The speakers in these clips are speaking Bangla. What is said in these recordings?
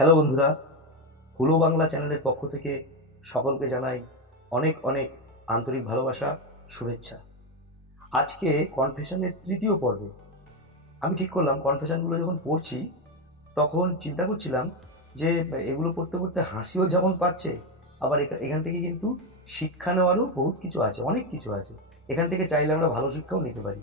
হ্যালো বন্ধুরা, হুলো বাংলা চ্যানেলের পক্ষ থেকে সকলকে জানাই অনেক অনেক আন্তরিক ভালোবাসা, শুভেচ্ছা। আজকে কনফেশনের তৃতীয় পর্বে আমি ঠিক করলাম কনফেশনগুলো যখন পড়ছি তখন চিন্তা করছিলাম যে এগুলো পড়তে পড়তে হাসিও যেমন পাচ্ছে, আবার এখান থেকে কিন্তু শিক্ষা নেওয়ারও বহুত কিছু আছে, অনেক কিছু আছে। এখান থেকে চাইলে আমরা ভালো শিক্ষাও নিতে পারি।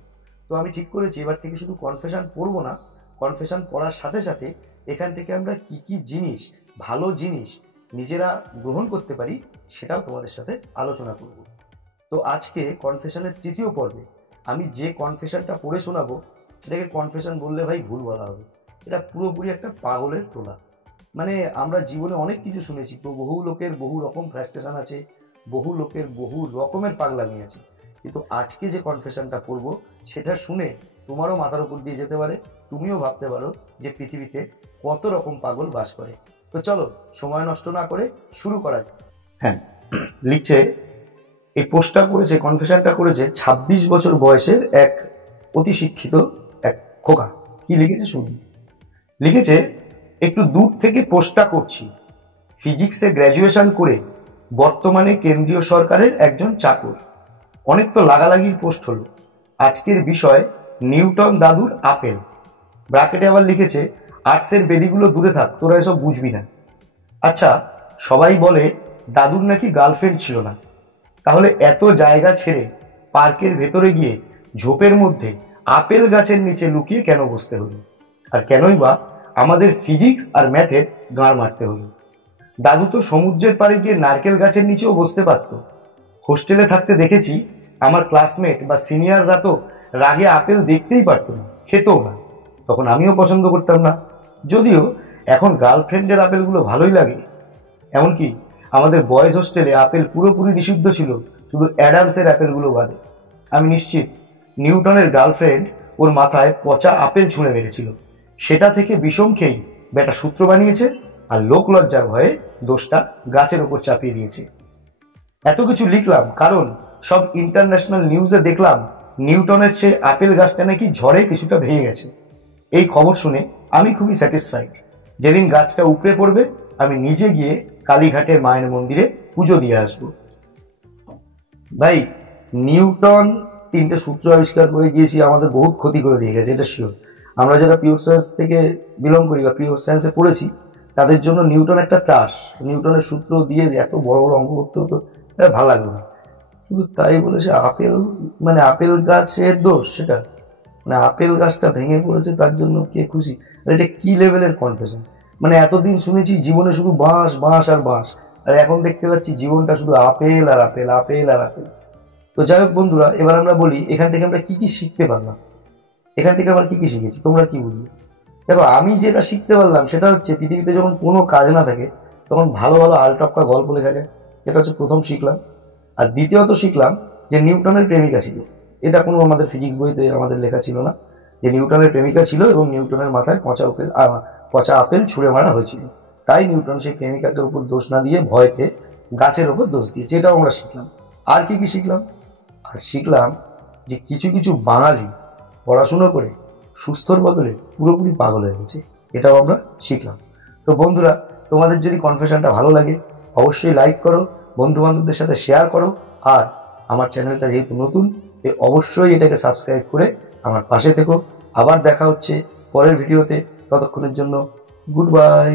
তো আমি ঠিক করেছি এবার থেকে শুধু কনফেশন পড়বো না, কনফেশন পড়ার সাথে সাথে এখান থেকে আমরা কি কি জিনিস, ভালো জিনিস নিজেরা গ্রহণ করতে পারি সেটাও তোমাদের সাথে আলোচনা করব। তো আজকে কনফেশনের তৃতীয় পর্বে আমি যে কনফেশনটা পড়ে শোনাবো সেটাকে কনফেশন বললে ভাই ভুল বলা হবে। এটা পুরোপুরি একটা পাগলের টোলা। মানে আমরা জীবনে অনেক কিছু শুনেছি, তো বহু লোকের বহু রকম ফ্রাস্ট্রেশন আছে, বহু লোকের বহু রকমের পাগলামি আছে, কিন্তু আজকে যে কনফেশনটা পড়বো সেটা শুনে তোমারও মাথার উপর দিয়ে যেতে পারে, তুমিও ভাবতে পারো যে পৃথিবীতে কত রকম পাগল বাস করে। তো চলো সময় নষ্ট না করে শুরু করা যাক। হ্যাঁ, লিখছে, এই পোস্টটা করেছে, কনফেশনটা করেছে ২৬ বছর বয়সের এক অতি শিক্ষিত এক খোকা। কি লিখেছে শুনুন। লিখেছে, একটু দূর থেকে পোস্টটা করছি। ফিজিক্সে গ্র্যাজুয়েশন করে বর্তমানে কেন্দ্রীয় সরকারের একজন চাকর। অনেক তো লাগালাগির পোস্ট হলো। আজকের বিষয় নিউটন দাদুর আপেল। ব্র্যাকেটে আবার লিখেছে, আর্টসের বেদিগুলো দূরে থাক, তোরা এসব বুঝবি না। আচ্ছা, সবাই বলে দাদুর নাকি গার্লফ্রেন্ড ছিল না, তাহলে এত জায়গা ছেড়ে পার্কের ভেতরে গিয়ে ঝোপের মধ্যে আপেল গাছের নিচে লুকিয়ে কেন বসতে হলো? আর কেনই বা আমাদের ফিজিক্স আর ম্যাথের গাঁড় মারতে হলো? দাদু তো সমুদ্রের পাড়ে গিয়ে নারকেল গাছের নিচেও বসতে পারত। হোস্টেলে থাকতে দেখেছি আমার ক্লাসমেট বা সিনিয়ররা তো রাগে আপেল দেখতেই পারতো না, খেতেও না। তখন আমিও পছন্দ করতাম না, যদিও এখন গার্লফ্রেন্ডের আপেলগুলো ভালোই লাগে। এমনকি আমাদের বয়েজ হোস্টেলে আপেল পুরোপুরি নিষিদ্ধ ছিল, শুধু অ্যাডামসের আপেলগুলো বাদে। আমি নিশ্চিত নিউটনের গার্লফ্রেন্ড ওর মাথায় পচা আপেল ছুঁড়ে মেরেছিল। সেটা থেকে বিষম খেয়েই বেটা সূত্র বানিয়েছে, আর লোক লজ্জার ভয়ে দোষটা গাছের ওপর চাপিয়ে দিয়েছে। এত কিছু লিখলাম কারণ সব ইন্টারন্যাশনাল নিউজে দেখলাম নিউটনের সে আপেল গাছটা নাকি ঝড়ে কিছুটা ভেঙে গেছে। এই খবর শুনে আমি খুবই স্যাটিসফাইড। যেদিন গাছটা উপড়ে পড়বে আমি নিজে গিয়ে কালীঘাটের মায়ের মন্দিরে পুজো দিয়ে আসবো। ভাই, নিউটন তিনটে সূত্র আবিষ্কার করে গিয়েছি, আমাদের বহুত ক্ষতি করে দিয়ে গেছে, এটা শিওর। আমরা যারা পিওর সায়েন্স থেকে বিলং করি বা পিওর সায়েন্সে পড়েছি তাদের জন্য নিউটন একটা ত্রাস। নিউটনের সূত্র দিয়ে এত বড় বড় অঙ্ক করতে হতো, ভালো লাগতো না। কিন্তু তাই বলে সে আপেল, মানে আপেল গাছের দোষ সেটা, মানে আপেল গাছটা ভেঙে পড়েছে তার জন্য কে খুশি? আর এটা কি লেভেলের কনফেশন! মানে এতদিন শুনেছি জীবনে শুধু বাঁশ বাঁশ আর বাঁশ, আর এখন দেখতে পাচ্ছি জীবনটা শুধু আপেল আর আপেল, আপেল আর আপেল। তো যাই হোক বন্ধুরা, এবার আমরা বলি এখান থেকে আমরা কি কি শিখতে পারলাম। এখান থেকে আমরা কি কি শিখেছি, তোমরা কি বুঝবে? দেখো, আমি যেটা শিখতে পারলাম সেটা হচ্ছে পৃথিবীতে যখন কোনো কাজ না থাকে তখন ভালো ভালো আলটপকা গল্প লেখা যায়। এটা হচ্ছে প্রথম শিখলাম। আর দ্বিতীয়ত শিখলাম যে নিউটনের প্রেমিকা ছিল। এটা কোনো আমাদের ফিজিক্স বইতে আমাদের লেখা ছিল না, যে নিউটনের প্রেমিকা ছিল এবং নিউটনের মাথায় পচা আপেল ছুঁড়ে মারা হয়েছিল। তাই নিউটন সেই প্রেমিকাদের উপর দোষ না দিয়ে ভয়কে গাছের ওপর দোষ দিয়েছে। এটাও আমরা শিখলাম। আর কি কি শিখলাম? আর শিখলাম যে কিছু কিছু বাঙালি পড়াশুনো করে সুস্থর বদলে পুরোপুরি পাগল হয়ে গেছে। এটাও আমরা শিখলাম। তো বন্ধুরা, তোমাদের যদি কনফেশনটা ভালো লাগে অবশ্যই লাইক করো, বন্ধু বান্ধবদের সাথে শেয়ার করো, আর আমার চ্যানেলটা যেহেতু নতুন অবশ্যই এটাকে সাবস্ক্রাইব করে আমার পাশে থেকো। আবার দেখা হচ্ছে পরের ভিডিওতে, ততক্ষণের জন্য গুড বাই।